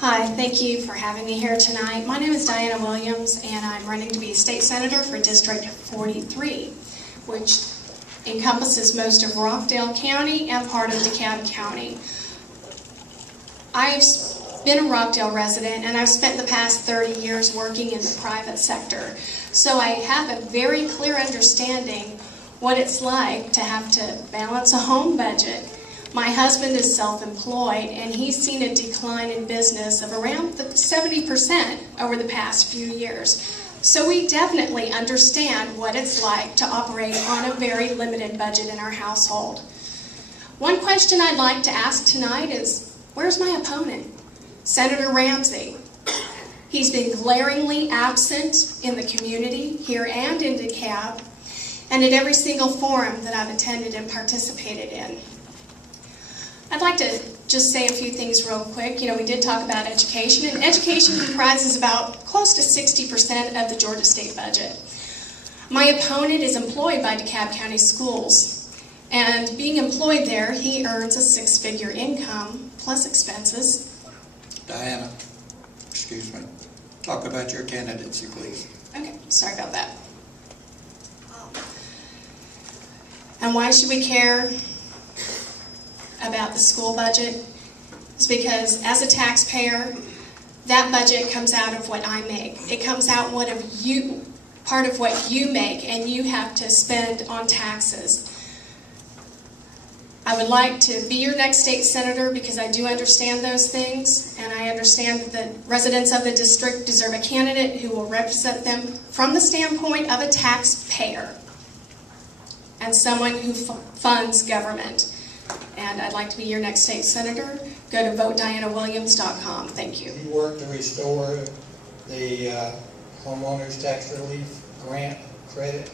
Hi, thank you for having me here tonight. My name is Diana Williams, and I'm running to be State Senator for District 43, which encompasses most of Rockdale County and part of DeKalb County. I've been a Rockdale resident, and I've spent the past 30 years working in the private sector. So I have a very clear understanding what it's like to have to balance a home budget. My husband is self-employed, and he's seen a decline in business of around 70% over the past few years. So we definitely understand what it's like to operate on a very limited budget in our household. One question I'd like to ask tonight is, where's my opponent? Senator Ramsey. He's been glaringly absent in the community here and in DeKalb, and at every single forum that I've attended and participated in. I'd like to just say a few things real quick. We did talk about education, and education comprises about close to 60% of the Georgia state budget. My opponent is employed by DeKalb County Schools, and being employed there, he earns a six-figure income plus expenses. Diana, excuse me. Talk about your candidacy, please. Okay, sorry about that. And why should we care about the school budget? Is because as a taxpayer, that budget comes out of what I make. It comes out part of what you make, and you have to spend on taxes. I would like to be your next state senator because I do understand those things, and I understand that the residents of the district deserve a candidate who will represent them from the standpoint of a taxpayer and someone who funds government. And I'd like to be your next state senator. Go to votedianawilliams.com. Thank you. You work to restore the homeowners tax relief grant credit.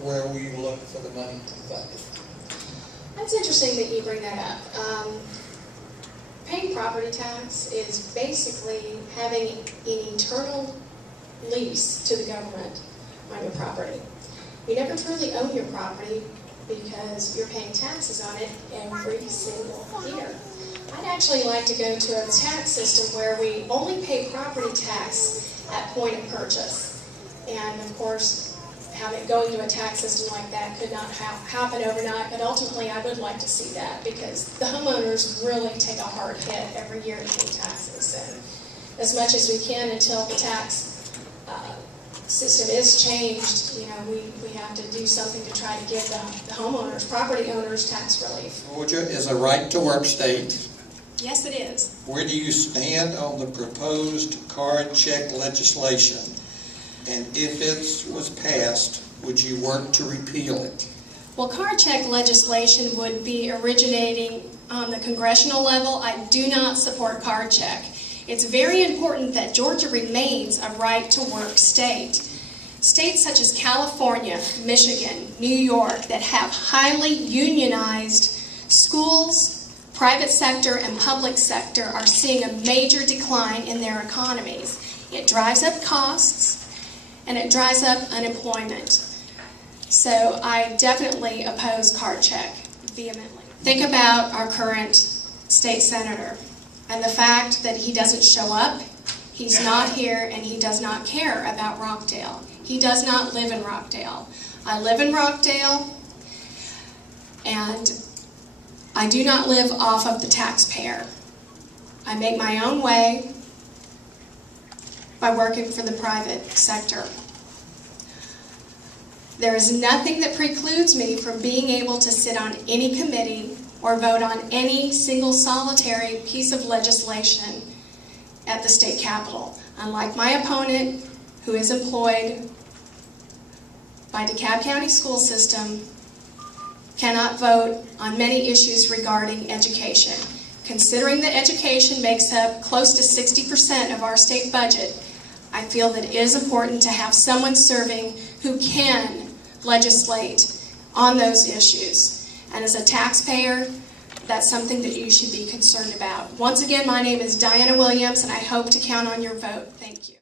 Where will you look for the money to fund it? That's interesting that you bring that up. Paying property tax is basically having an eternal lease to the government on your property. You never truly own your property because you're paying taxes on it every single year. I'd actually like to go to a tax system where we only pay property tax at point of purchase. And of course, going to a tax system like that could not happen overnight, but ultimately I would like to see that because the homeowners really take a hard hit every year to pay taxes. And as much as we can until the tax system is changed, we have to do something to try to give the homeowners, property owners, tax relief. Georgia is a right-to-work state. Yes, it is. Where do you stand on the proposed card check legislation? And if it was passed, would you work to repeal it? Well, card check legislation would be originating on the congressional level. I do not support card check. It's very important that Georgia remains a right-to-work state. States such as California, Michigan, New York that have highly unionized schools, private sector, and public sector are seeing a major decline in their economies. It drives up costs, and it drives up unemployment. So I definitely oppose card check vehemently. Think about our current state senator and the fact that he doesn't show up, he's not here, and he does not care about Rockdale. He does not live in Rockdale. I live in Rockdale, and I do not live off of the taxpayer. I make my own way by working for the private sector. There is nothing that precludes me from being able to sit on any committee or vote on any single solitary piece of legislation at the state capitol. Unlike my opponent, who is employed by DeKalb County School System, cannot vote on many issues regarding education. Considering that education makes up close to 60% of our state budget, I feel that it is important to have someone serving who can legislate on those issues. And as a taxpayer, that's something that you should be concerned about. Once again, my name is Diana Williams, and I hope to count on your vote. Thank you.